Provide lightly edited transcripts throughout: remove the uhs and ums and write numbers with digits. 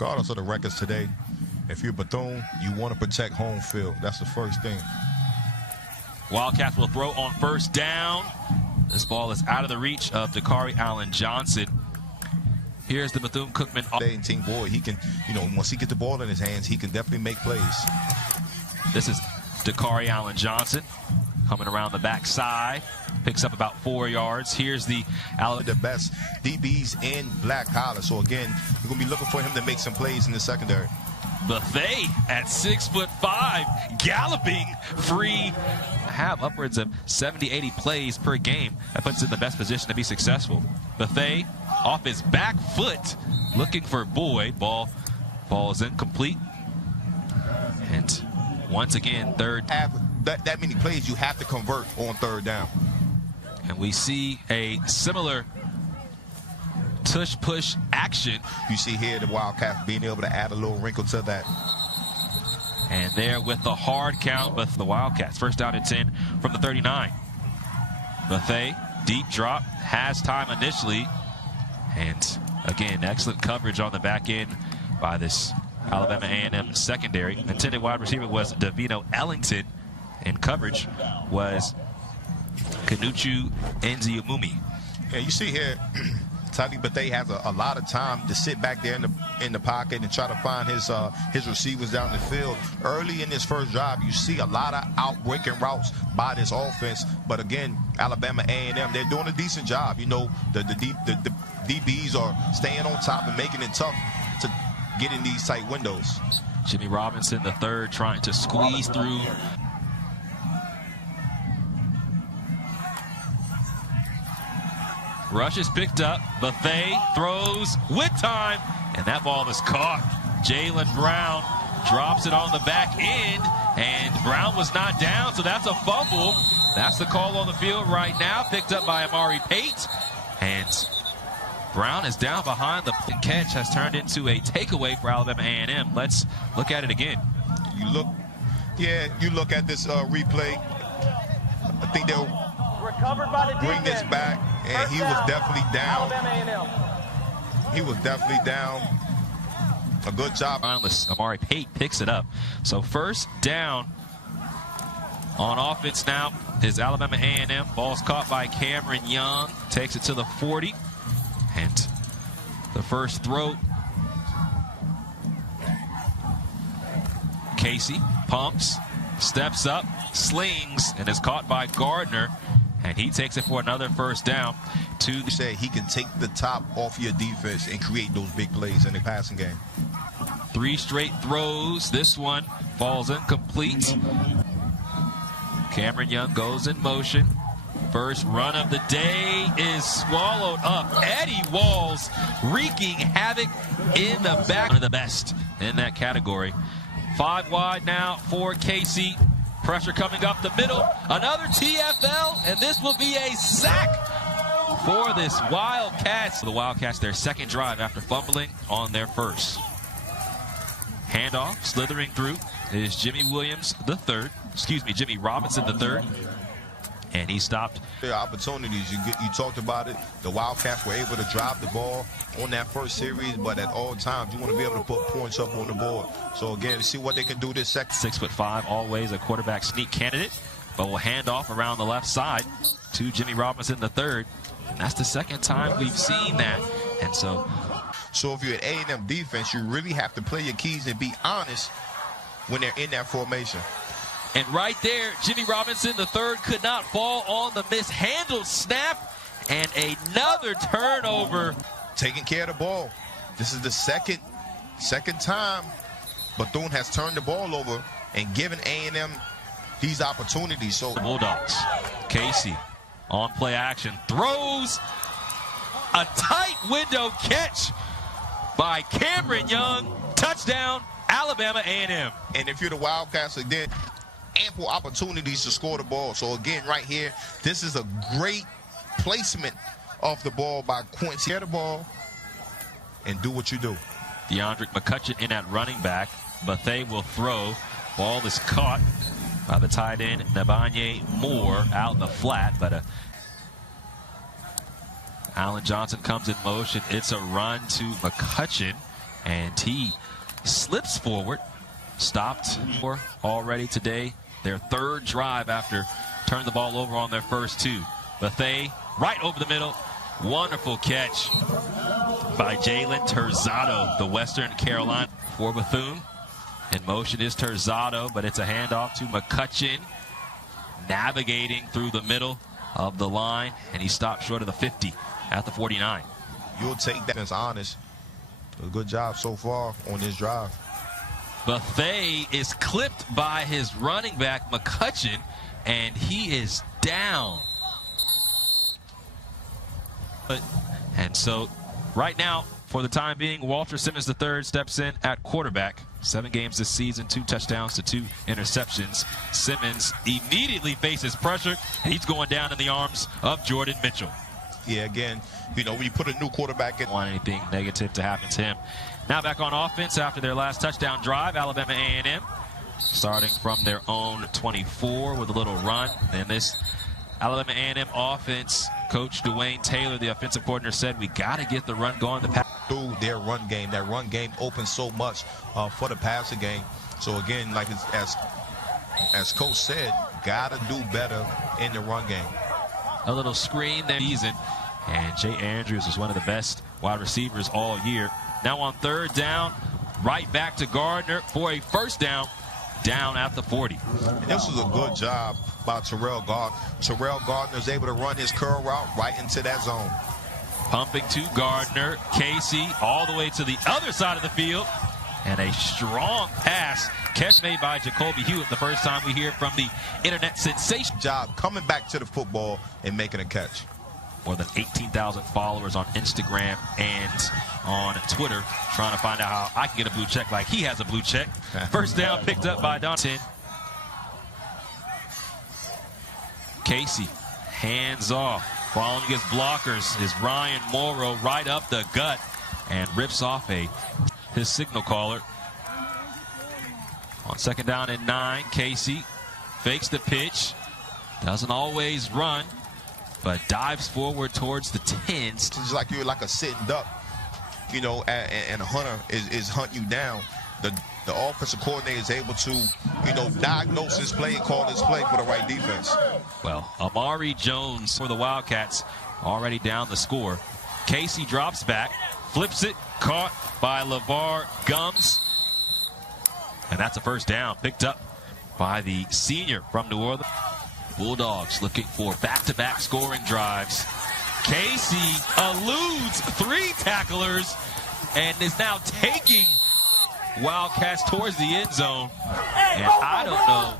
regardless of the records today, if you're Bethune, you want to protect home field. That's the first thing. Wildcats will throw on first down. This ball is out of the reach of Dakari Allen Johnson. Here's the Bethune Cookman. Team boy, he can, once he gets the ball in his hands, he can definitely make plays. This is Dakari Allen Johnson coming around the backside. Picks up about 4 yards. Here's the best DBs in black collar. So again, we're going to be looking for him to make some plays in the secondary. Bethune at 6'5", galloping free. Have upwards of 70-80 plays per game. That puts it in the best position to be successful. Bethune off his back foot, looking for Boyd. Ball is incomplete. And once again, third. That many plays, you have to convert on third down. And we see a similar tush-push action. You see here the Wildcats being able to add a little wrinkle to that. And there with the hard count with the Wildcats. First down and 10 from the 39. Bethune, deep drop, has time initially. And again, excellent coverage on the back end by this Alabama A&M secondary. Intended wide receiver was Davino Ellington, and coverage was Kanuchu Nziumumi. Yeah, you see here, Bethune has a lot of time to sit back there in the pocket and try to find his receivers down the field. Early in this first drive, you see a lot of outbreaking routes by this offense. But again, Alabama A&M, they're doing a decent job. The DBs are staying on top and making it tough to get in these tight windows. Jimmy Robinson, the third, trying to squeeze through. Rush is picked up. Bethune throws with time, and that ball is caught. Jalen Brown drops it on the back end, and Brown was not down, so that's a fumble. That's the call on the field right now, picked up by Amari Pate. And Brown is down behind the catch, has turned into a takeaway for Alabama A&M. Let's look at it again. You look at this replay. I think they'll bring this back, and he was definitely down. He was definitely down. A good job. Amari Pate picks it up. So first down on offense now is Alabama A&M. Ball's caught by Cameron Young. Takes it to the 40. And the first throw. Casey pumps, steps up, slings, and is caught by Gardner. And he takes it for another first down. He can take the top off your defense and create those big plays in the passing game. 3 straight throws. This one falls incomplete. Cameron Young goes in motion. First run of the day is swallowed up. Eddie Walls wreaking havoc in the back. One of the best in that category. 5 wide now for Casey. Pressure coming up the middle. Another TFL, and this will be a sack for this Wildcats. The Wildcats, their second drive after fumbling on their first. Handoff, slithering through, is Jimmy Robinson the third. And he stopped. There are opportunities. You talked about it. The Wildcats were able to drive the ball on that first series, but at all times, you want to be able to put points up on the board. So again, see what they can do this second. 6'5", always a quarterback sneak candidate, but will hand off around the left side to Jimmy Robinson the third. And that's the second time we've seen that. And so if you're at A&M defense, you really have to play your keys and be honest when they're in that formation. And right there, Jimmy Robinson the third could not fall on the mishandled snap, and another turnover. Taking care of the ball. This is the second time Bethune has turned the ball over and given A&M these opportunities. So the Bulldogs, Casey on play action, throws a tight window catch by Cameron Young. Touchdown, Alabama A&M. And if you're the Wildcats, again, ample opportunities to score the ball. So again, right here, this is a great placement of the ball by Quincy. Get the ball and do what you do. DeAndre McCutcheon in at running back. Bethune will throw. Ball is caught by the tight end Nabanye Moore out in the flat, but Allen Johnson comes in motion. It's a run to McCutcheon, and he slips forward. Stopped already today. Their third drive after turning the ball over on their first two. Bethune right over the middle. Wonderful catch by Jalen Terzado, the Western Carolina for Bethune. In motion is Terzado, but it's a handoff to McCutcheon, navigating through the middle of the line, and he stopped short of the 50 at the 49. You'll take that as honest. A good job so far on this drive. Bethune is clipped by his running back, McCutcheon, and he is down. And so right now, for the time being, Walter Simmons III steps in at quarterback. 7 games this season, 2 touchdowns to 2 interceptions. Simmons immediately faces pressure, and he's going down in the arms of Jordan Mitchell. Yeah, again, you know, when you put a new quarterback in. Don't want anything negative to happen to him. Now back on offense after their last touchdown drive, Alabama A&M starting from their own 24 with a little run. And this Alabama A&M offense, Coach Dwayne Taylor, the offensive coordinator, said we got to get the run going. Through their run game. That run game opens so much for the passing game. So again, like as Coach said, got to do better in the run game. A little screen there season, and Jay Andrews is one of the best wide receivers all year. Now on third down, right back to Gardner for a first down at the 40. And this was a good job by Terrell Gardner. Terrell Gardner is able to run his curl route right into that zone. Pumping to Gardner, Casey all the way to the other side of the field, and a strong pass. Catch made by Jacoby Hewitt, the first time we hear from the internet sensation. Job coming back to the football and making a catch. More than 18,000 followers on Instagram and on Twitter, trying to find out how I can get a blue check like he has a blue check. First down picked up by Donaldson. Casey, hands off. Following his blockers is Ryan Morrow right up the gut and rips off his signal caller. On second down and 9, Casey fakes the pitch. Doesn't always run, but dives forward towards the 10s. It's like you're like a sitting duck, you know, and a hunter is hunting you down. The offensive coordinator is able to, you know, diagnose this play and call this play for the right defense. Well, Amari Jones for the Wildcats already down the score. Casey drops back, flips it, caught by LeVar Gums. And that's a first down picked up by the senior from New Orleans. Bulldogs looking for back-to-back scoring drives. Casey eludes 3 tacklers and is now taking Wildcats towards the end zone. And I don't know.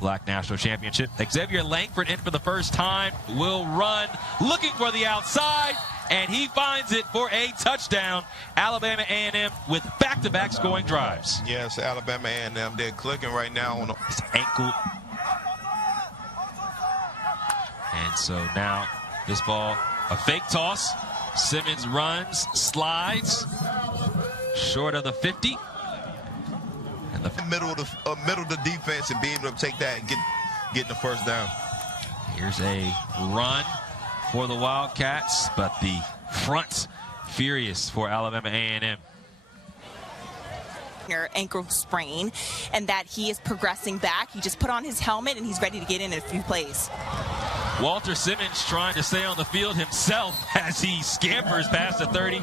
Black National Championship. Xavier Langford in for the first time. Will run, looking for the outside, and he finds it for a touchdown. Alabama A&M with back-to-back scoring drives. Yes, Alabama A&M, they're clicking right now on his ankle. And so now this ball, a fake toss. Simmons runs, slides, short of the 50. And the middle of the defense and being able to take that and getting the first down. Here's a run for the Wildcats, but the front furious for Alabama A&M. Ankle sprain, and that he is progressing back. He just put on his helmet and he's ready to get in a few plays. Walter Simmons trying to stay on the field himself as he scampers past the 30.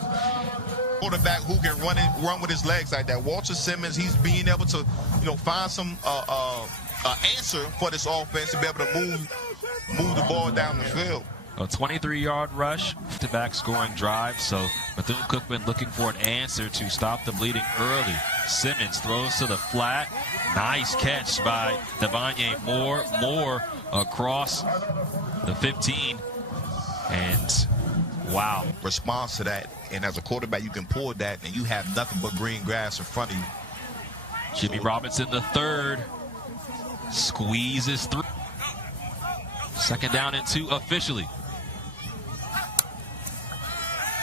Quarterback who can run with his legs like that. Walter Simmons, he's being able to, you know, find some answer for this offense to be able to move the ball down the field. A 23-yard rush to back scoring drive. So Bethune-Cookman looking for an answer to stop the bleeding early. Simmons throws to the flat. Nice catch by Devonye Moore. Moore across the 15. And wow. Response to that. And as a quarterback, you can pull that and you have nothing but green grass in front of you. Jimmy Robinson the third. Squeezes through. Second down and 2 officially.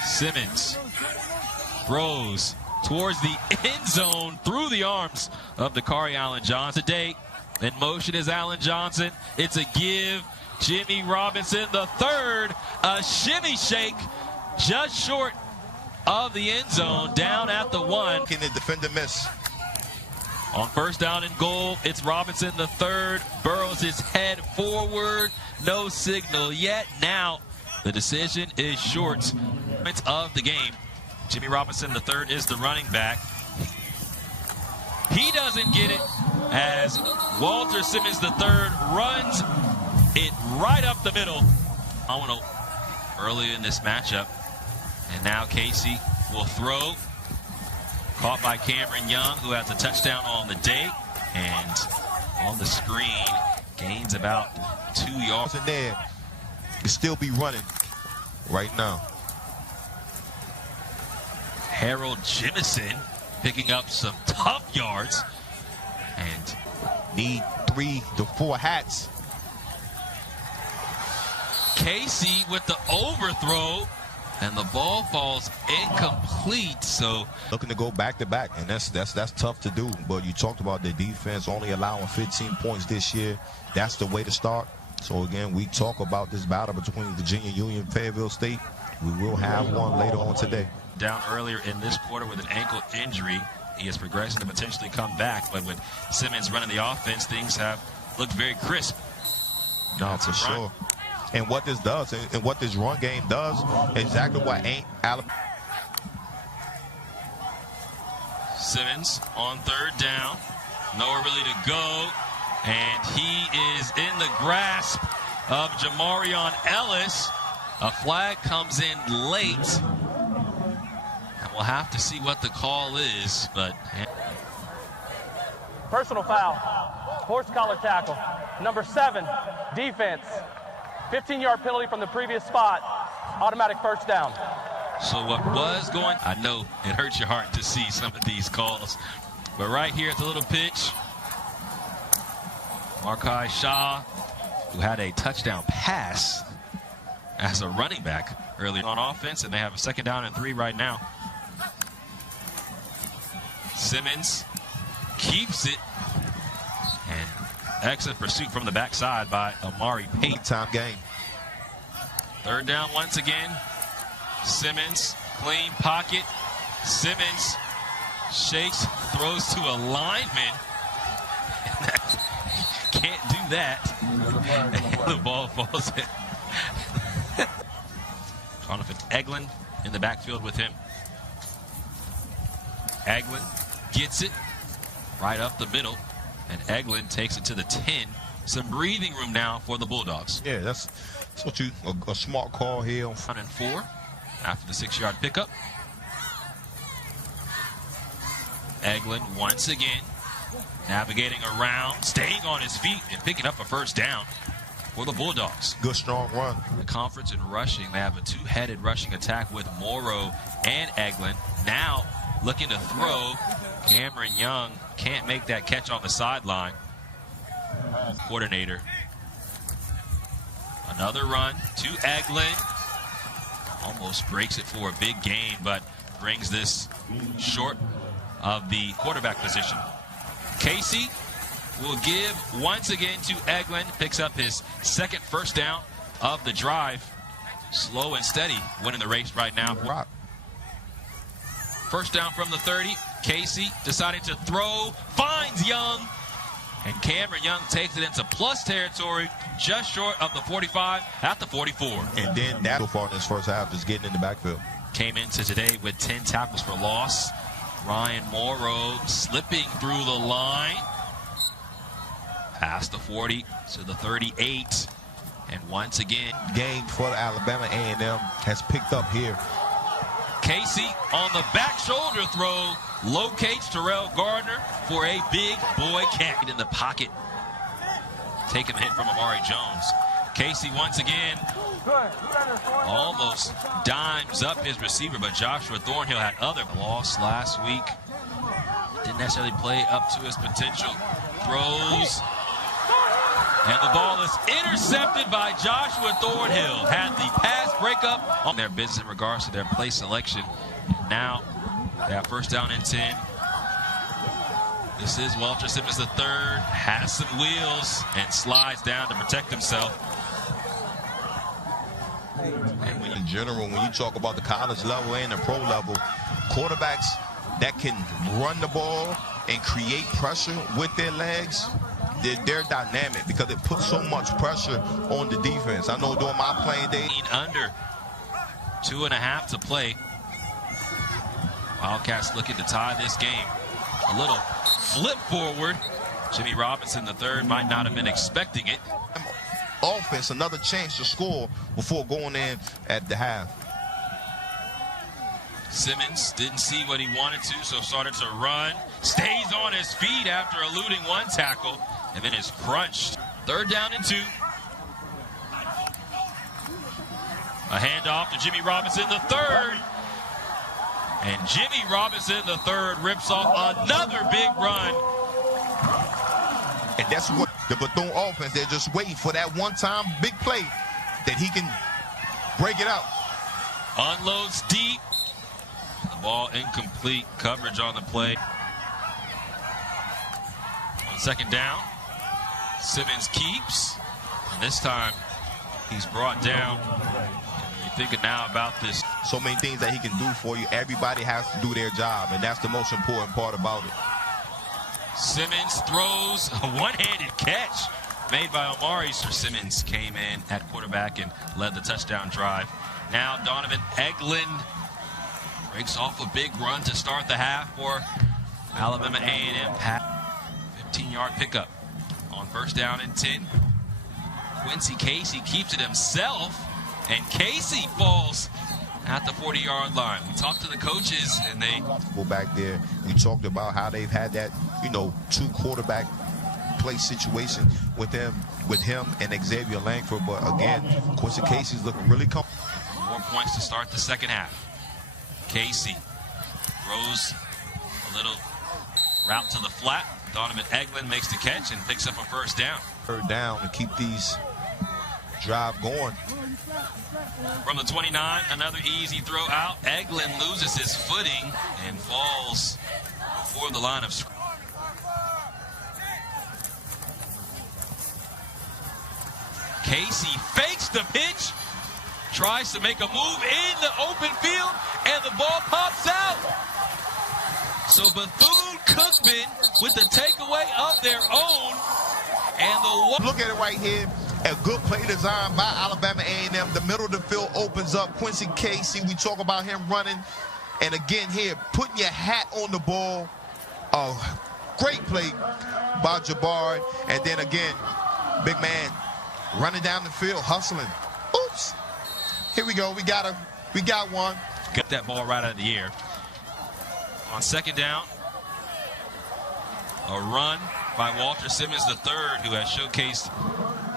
Simmons throws towards the end zone through the arms of Dakari Allen Johnson. Today, in motion is Allen Johnson. It's a give. Jimmy Robinson the third. A shimmy shake just short of the end zone, down at the 1. Can the defender miss? On first down and goal, it's Robinson the third. Burrows his head forward. No signal yet. Now the decision is short of the game. Jimmy Robinson the third is the running back. He doesn't get it as Walter Simmons the third runs it right up the middle. Early in this matchup. And now Casey will throw. Caught by Cameron Young, who has a touchdown on the day. And on the screen, gains about 2 yards. In there, could still be running right now. Harold Jimison picking up some tough yards. And need 3 to 4 hats. Casey with the overthrow. And the ball falls incomplete, so looking to go back to back, and that's tough to do. But you talked about the defense only allowing 15 points this year. That's the way to start. So again, we talk about this battle between Virginia Union and Fayetteville State. We will have one later on today. Down earlier in this quarter with an ankle injury. He is progressing to potentially come back, but with Simmons running the offense, things have looked very crisp. No, for sure. And what this does, and what this run game does, exactly what ain't Alabama. Simmons on third down, nowhere really to go, and he is in the grasp of Jamarion Ellis. A flag comes in late, and we'll have to see what the call is, but... Personal foul, horse collar tackle, number 7, defense. 15-yard penalty from the previous spot. Automatic first down. So what was going... I know it hurts your heart to see some of these calls. But right here at the little pitch, Markai Shaw, who had a touchdown pass as a running back earlier on offense, and they have a 2nd down and 3 right now. Simmons keeps it. And excellent pursuit from the backside by Amari Payne. Time game. 3rd down once again. Simmons, clean pocket. Simmons shakes, throws to a lineman. Can't do that. And the ball falls in. Jonathan Eglin in the backfield with him. Eglin gets it right up the middle. And Eglin takes it to the 10. Some breathing room now for the Bulldogs. Yeah, that's what you a smart call here. 1 and 4 after the 6-yard pickup. Eglin once again navigating around, staying on his feet, and picking up a first down for the Bulldogs. Good strong run. The conference in rushing, they have a 2-headed rushing attack with Morrow and Eglin. Now looking to throw. Cameron Young can't make that catch on the sideline. Coordinator. Another run to Eglin. Almost breaks it for a big gain, but brings this short of the quarterback position. Casey will give once again to Eglin. Picks up his 2nd first down of the drive. Slow and steady winning the race right now. First down from the 30. Casey deciding to throw, finds Young, and Cameron Young takes it into plus territory, just short of the 45 at the 44. And then that so far in this first half is getting in the backfield. Came into today with 10 tackles for loss. Ryan Morrow slipping through the line. Past the 40 to the 38. And once again, game for Alabama A&M has picked up here. Casey on the back shoulder throw locates Terrell Gardner for a big boy catch in the pocket. Taking a hit from Amari Jones. Casey once again almost dimes up his receiver, but Joshua Thornhill had other loss last week. Didn't necessarily play up to his potential. Throws. And the ball is intercepted by Joshua Thornhill. Had the pass breakup on their business in regards to their play selection. And now they have first down and 10. This is Walter Simmons III. Has some wheels and slides down to protect himself. And in general, when you talk about the college level and the pro level, quarterbacks that can run the ball and create pressure with their legs, they're dynamic because it puts so much pressure on the defense. I know during my playing days. Under 2.5 to play. Wildcats looking to tie this game. A little flip forward. Jimmy Robinson III might not have been expecting it. Offense, another chance to score before going in at the half. Simmons didn't see what he wanted to, so started to run. Stays on his feet after eluding one tackle, and then is crunched. 3rd down and 2. A handoff to Jimmy Robinson III. And Jimmy Robinson III rips off another big run. And that's what the Bethune offense, they're just waiting for that one-time big play that he can break it out. Unloads deep. The ball incomplete. Coverage on the play. On 2nd down, Simmons keeps. And this time, he's brought down. You're thinking now about this. So many things that he can do for you. Everybody has to do their job, and that's the most important part about it. Simmons throws a one-handed catch made by Omari. Sir Simmons came in at quarterback and led the touchdown drive. Now Donovan Eglin breaks off a big run to start the half for Alabama A&M. 15-yard pickup on 1st down and 10. Quincy Casey keeps it himself, and Casey falls at the 40-yard line. We talked to the coaches, and they go back there. We talked about how they've had that, 2 quarterback play situation with him and Xavier Langford. But again, Quincy Casey's looking really comfortable. More points to start the 2nd half. Casey throws a little route to the flat. Donovan Eglin makes the catch and picks up a 1st down. 3rd down to keep these drive going. From the 29, another easy throw out. Eglin loses his footing and falls before the line of scrimmage. Casey fakes the pitch, tries to make a move in the open field, and the ball pops out. So Bethune Cookman with the takeaway of their own. And look at it right here. A good play design by Alabama A&M. The middle of the field opens up. Quincy Casey, we talk about him running. And again here, putting your hat on the ball. Great play by Jabbar. And then again, big man running down the field, hustling. Oops. Here we go. We got one. Get that ball right out of the air. On 2nd down, a run by Walter Simmons III, who has showcased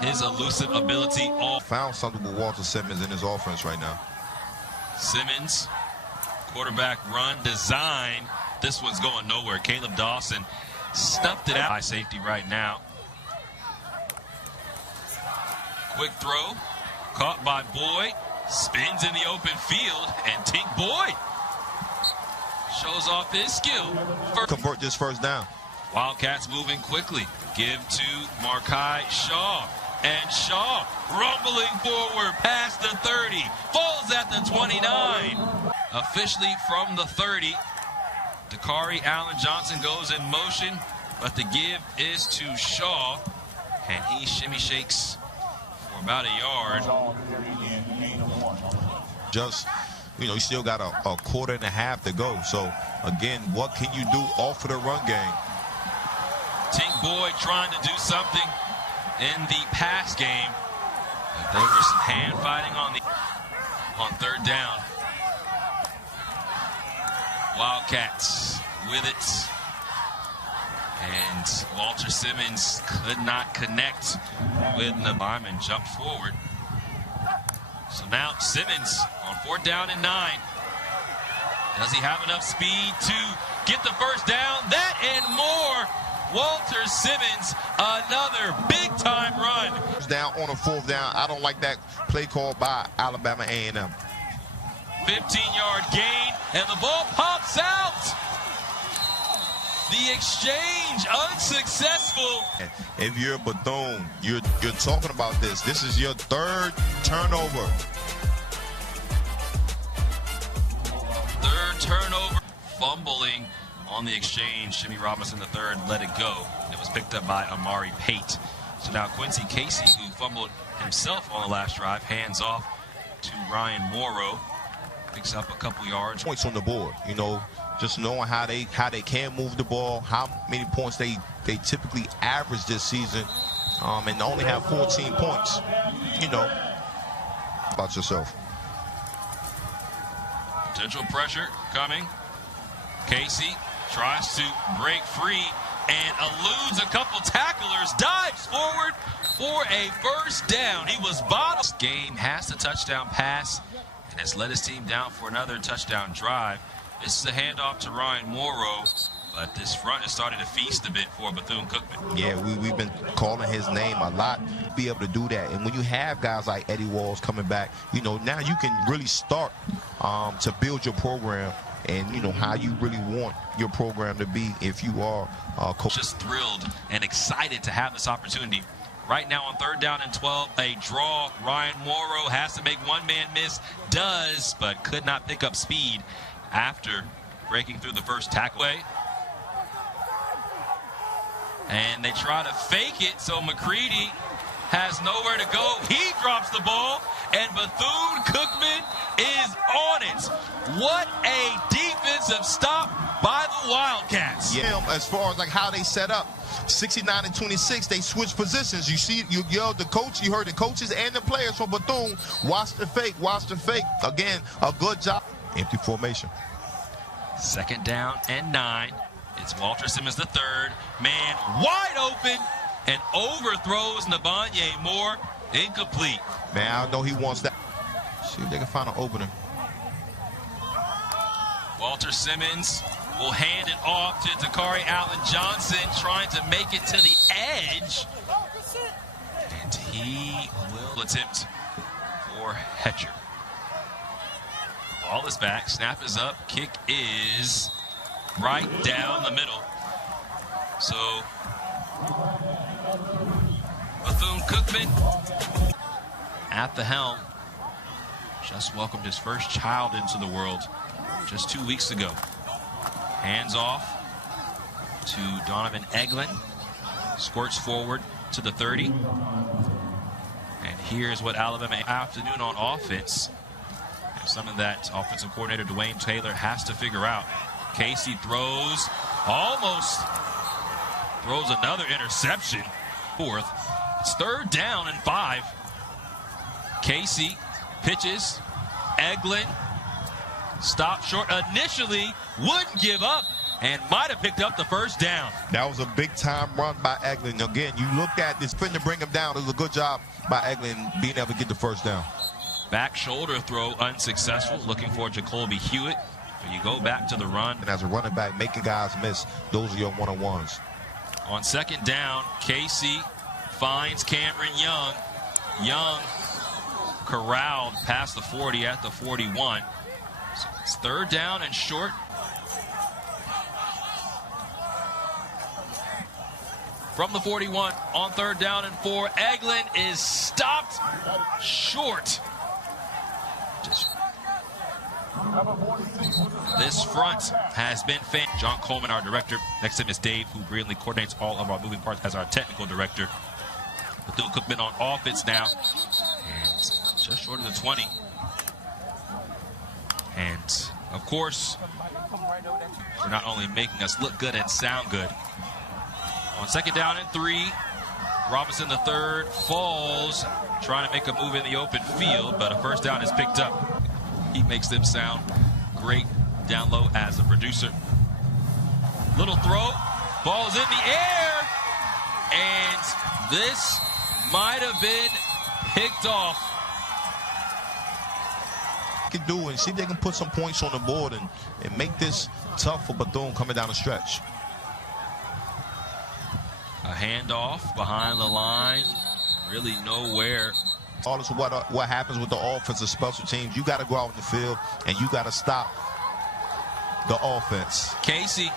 his elusive ability. Found something with Walter Simmons in his offense right now. Simmons, quarterback run design. This one's going nowhere. Caleb Dawson stuffed it out. High safety right now. Quick throw, caught by Boyd, spins in the open field, and Tink Boyd shows off his skill. Convert this 1st down. Wildcats moving quickly. Give to Markai Shaw. And Shaw rumbling forward past the 30. Falls at the 29. Officially from the 30. Dakari Allen Johnson goes in motion, but the give is to Shaw. And he shimmy shakes for about a yard. Just, you still got a 1.5 to go. So, again, what can you do off of the run game? Tink Boyd trying to do something in the pass game. But there was some hand fighting on 3rd down. Wildcats with it. And Walter Simmons could not connect with the lineman, jumped forward. So now Simmons on 4th down and 9. Does he have enough speed to get the 1st down? That and more. Walter Simmons, another big-time run. Down on a 4th down. I don't like that play call by Alabama A&M. 15-yard gain, and the ball pops out. The exchange unsuccessful. If you're Bethune, you're talking about this. This is your 3rd turnover. fumbling on the exchange. Jimmy Robinson III let it go. It was picked up by Amari Pate. So now Quincy Casey, who fumbled himself on the last drive, hands off to Ryan Morrow. Picks up a couple yards. Points on the board, you know, just knowing how they can move the ball, how many points they typically average this season, and only have 14 points. You know, about yourself. Potential pressure coming. Casey tries to break free and eludes a couple tacklers, dives forward for a first down. He was bottom. This game has the touchdown pass and has led his team down for another touchdown drive. This is a handoff to Ryan Morrow, but this front is starting to feast a bit for Bethune-Cookman. Yeah, we've been calling his name a lot, be able to do that. And when you have guys like Eddie Walls coming back, you know, now you can really start to build your program and, you know, how you really want your program to be if you are coach. Just thrilled and excited to have this opportunity. Right now on 3rd down and 12, a draw. Ryan Morrow has to make one man miss, does, but could not pick up speed after breaking through the first tackle. And they try to fake it, so McCready has nowhere to go. He drops the ball, and Bethune-Cookman is on it. What a defensive stop by the Wildcats. Yeah, as far as like how they set up, 69 and 26, they switch positions. You see, you yelled the coach, you heard the coaches and the players from Bethune, watch the fake, watch the fake. Again, a good job. Empty formation. 2nd down and 9. It's Walter Simmons III, man wide open, and overthrows Nabanye Moore, incomplete. Man, I know he wants that. See if they can find an opening. Walter Simmons will hand it off to Dakari Allen Johnson, trying to make it to the edge. And he will attempt for Hetcher. Ball is back, snap is up, kick is right down the middle. So Bethune-Cookman at the helm. Just welcomed his first child into the world just 2 weeks ago. Hands off to Donovan Eglin. Squirts forward to the 30. And here's what Alabama afternoon on offense. And something that offensive coordinator Dwayne Taylor has to figure out. Casey throws, almost throws another interception. 4th. It's 3rd down and 5. Casey pitches. Eglin stopped short initially, wouldn't give up, and might have picked up the first down. That was a big-time run by Eglin. Again, you look at this, fin to bring him down. It was a good job by Eglin being able to get the first down. Back shoulder throw unsuccessful, looking for Jacoby Hewitt. But you go back to the run. And as a running back, making guys miss, those are your one-on-ones. On 2nd down, Casey finds Cameron Young. Young corralled past the 40 at the 41. So it's 3rd down and short. From the 41 on 3rd down and 4, Eglin is stopped short. This front has been fan. John Coleman, our director. Next to him is Dave, who brilliantly coordinates all of our moving parts as our technical director. Bethune-Cookman on offense now. And just short of the 20. And, of course, they're not only making us look good and sound good. On 2nd down and 3, Robinson III falls, trying to make a move in the open field, but a first down is picked up. He makes them sound great down low as a producer. Little throw, ball's in the air, and this might have been picked off. Can do and see if they can put some points on the board and make this tough for Bethune coming down the stretch. A handoff behind the line, really nowhere. Regardless of what happens with the offensive special teams, you got to go out in the field and you got to stop the offense. Casey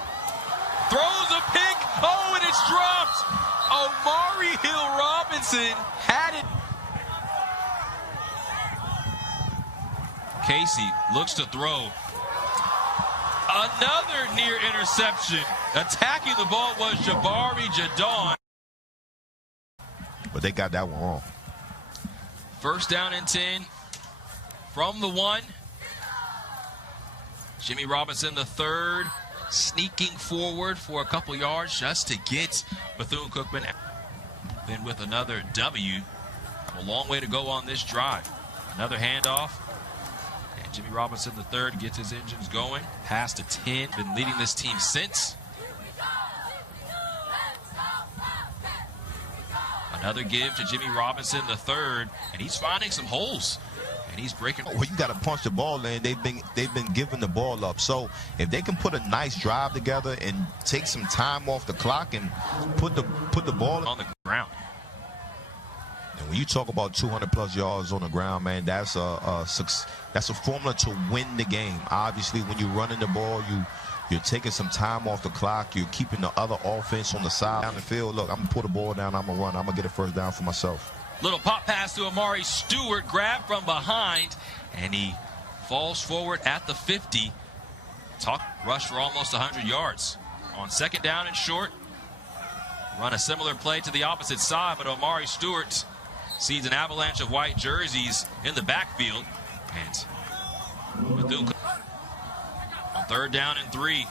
throws a pick. Oh, and it's dropped. Omari Hill Robinson had it. Casey looks to throw. Another near interception. Attacking the ball was Jabari Jadon. But they got that one wrong. First down and 10 from the 1. Jimmy Robinson, the third, sneaking forward for a couple yards just to get Bethune-Cookman. Then with another W. A long way to go on this drive. Another handoff. And Jimmy Robinson, the third, gets his engines going. Past to 10. Been leading this team since. Another give to Jimmy Robinson, the third. And he's finding some holes. And he's breaking. Well, you got to punch the ball in. They've been giving the ball up. So if they can put a nice drive together and take some time off the clock and put the ball on the ground. And when you talk about 200+ yards on the ground, man, that's a formula to win the game. Obviously, when you're running the ball, you're taking some time off the clock. You're keeping the other offense on the side down the field. Look, I'm gonna put the ball down. I'm gonna run. I'm gonna get a first down for myself. Little pop pass to Amari Stewart, grabbed from behind, and he falls forward at the 50. Rush for almost 100 yards. On second down and short, run a similar play to the opposite side, but Amari Stewart sees an avalanche of white jerseys in the backfield. And Bethune on third down and 3.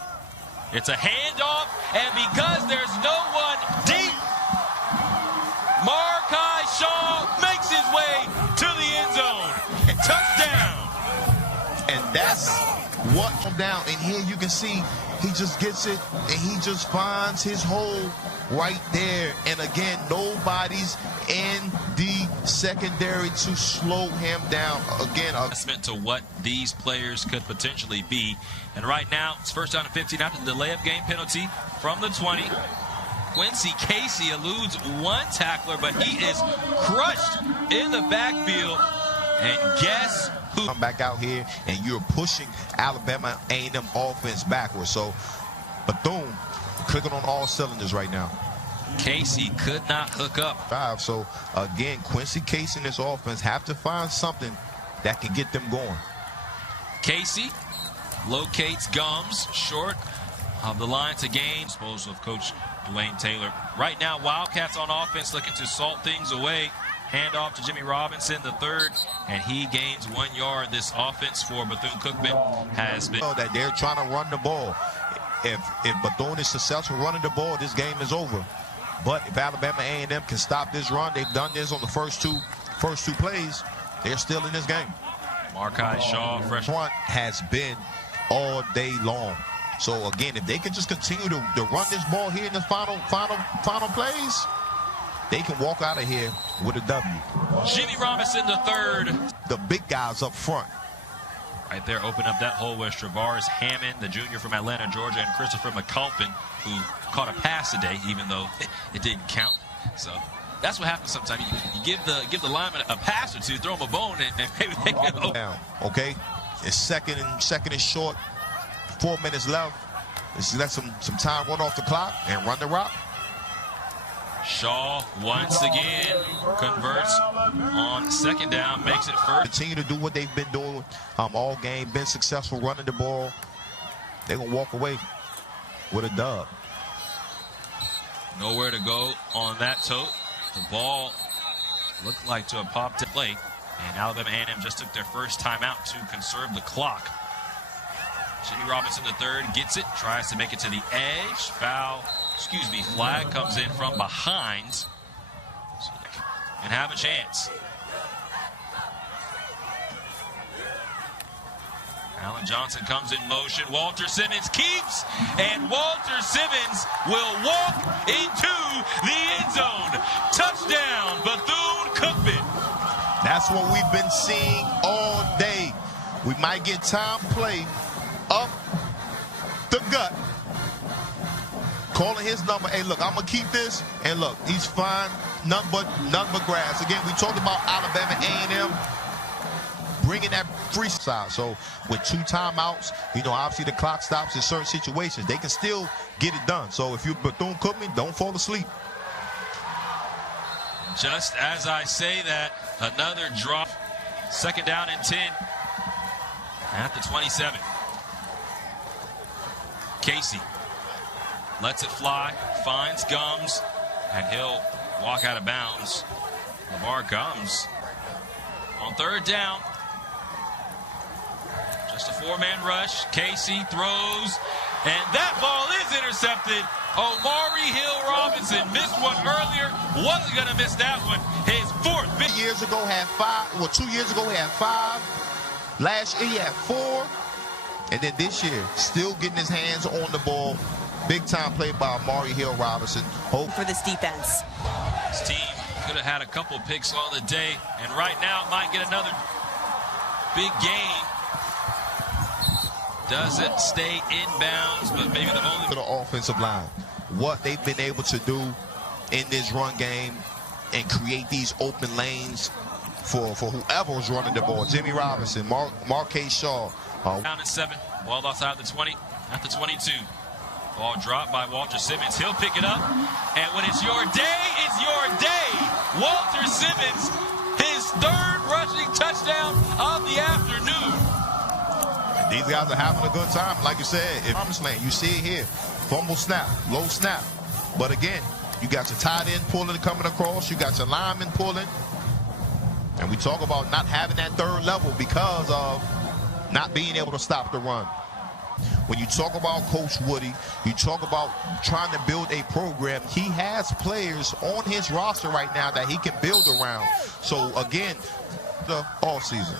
It's a handoff, and because there's no one deep, Markai Shaw makes his way to the end zone. And touchdown. And that's what from down. And here you can see he just gets it, and he just finds his hole right there. And again, nobody's in the secondary to slow him down. Again, assessment to what these players could potentially be. And right now, it's first down and 15 after the delay of game penalty from the 20. Quincy Casey eludes one tackler, but he is crushed in the backfield. And guess who? Come back out here, and you're pushing Alabama A&M offense backwards. So Bethune clicking on all cylinders right now. Casey could not hook up. So again, Quincy Casey and this offense have to find something that can get them going. Casey locates Gums short of the line to gain. Disposal of Coach Dwayne Taylor. Right now, Wildcats on offense looking to salt things away. Handoff to Jimmy Robinson, the third, and he gains 1 yard. This offense for Bethune-Cookman has been that they're trying to run the ball. If Bethune is successful running the ball, this game is over. But if Alabama A&M can stop this run, they've done this on the first two plays, they're still in this game. Markai Shaw, fresh front has been all day long. So again, if they can just continue to run this ball here in the final plays, they can walk out of here with a W. Jimmy Robinson, the third. The big guys up front. Right there, open up that hole with Travaris Hammond, the junior from Atlanta, Georgia, and Christopher McAlpin, who caught a pass today, even though it didn't count. So that's what happens sometimes. You give the lineman a pass or two, throw him a bone, and maybe they can open. Down, okay? It's second and short. 4 minutes left. Let's let some time run off the clock and run the rock. Shaw once again converts on second down, makes it first. Continue to do what they've been doing all game, been successful running the ball. They're going to walk away with a dub. Nowhere to go on that tote. The ball looked like to have popped to play, and Alabama A&M just took their first timeout to conserve the clock. Jimmy Robinson, the third, gets it, tries to make it to the edge. Flag comes in from behind. So and have a chance. Allen Johnson comes in motion. Walter Simmons keeps, and Walter Simmons will walk into the end zone. Touchdown, Bethune-Cookman. That's what we've been seeing all day. We might get time play up the gut, calling his number. Hey, look, I'm gonna keep this, and look, he's fine. None but grass. Again, we talked about Alabama A&M bringing that free side. So with 2 timeouts, obviously the clock stops in certain situations. They can still get it done. So if you're Bethune-Cookman, don't fall asleep. Just as I say that, another drop. Second down and 10 at the 27. Casey lets it fly, finds Gums, and he'll walk out of bounds. LeVar Gums on third down. Just a four-man rush. Casey throws, and that ball is intercepted. Omari Hill-Robinson missed one earlier. Wasn't going to miss that one. His fourth. 2 years ago had 5. Well, 2 years ago he had 5. Last year he had 4. And then this year, still getting his hands on the ball. Big time play by Omari Hill-Robinson. For this defense. This team could have had a couple picks on the day, and right now might get another big gain. Doesn't stay inbounds, but maybe the only to the offensive line. What they've been able to do in this run game and create these open lanes for whoever's running the ball. Jimmy Robinson, Marquez Shaw. Down at 7. Ball outside the 20, at the 22. Ball dropped by Walter Simmons. He'll pick it up. And when it's your day, it's your day. Walter Simmons, his third rushing touchdown of the afternoon. These guys are having a good time. Like you said, in promised land, you see it here. Fumble snap, low snap. But again, you got your tight end pulling, coming across. You got your lineman pulling. And we talk about not having that third level because of not being able to stop the run. When you talk about Coach Woody, you talk about trying to build a program. He has players on his roster right now that he can build around. So, again, the offseason.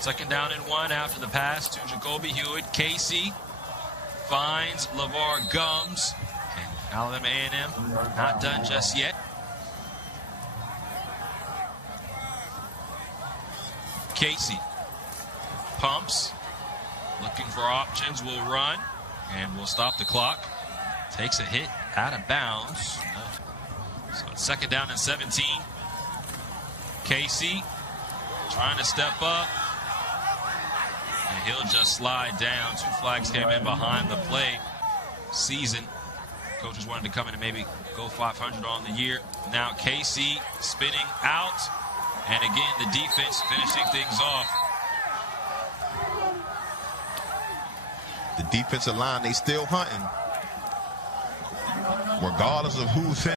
2nd down and 1 after the pass to Jacoby Hewitt. Casey finds LeVar Gums. And Alabama A&M not done just yet. Casey pumps, looking for options, will run, and will stop the clock. Takes a hit out of bounds. So it's 2nd down and 17. Casey trying to step up, and he'll just slide down. 2 flags came in behind the play. Season. Coaches wanted to come in and maybe go 500 on the year. Now Casey spinning out, and again the defense finishing things off. The defensive line, they still hunting. Regardless of who's in.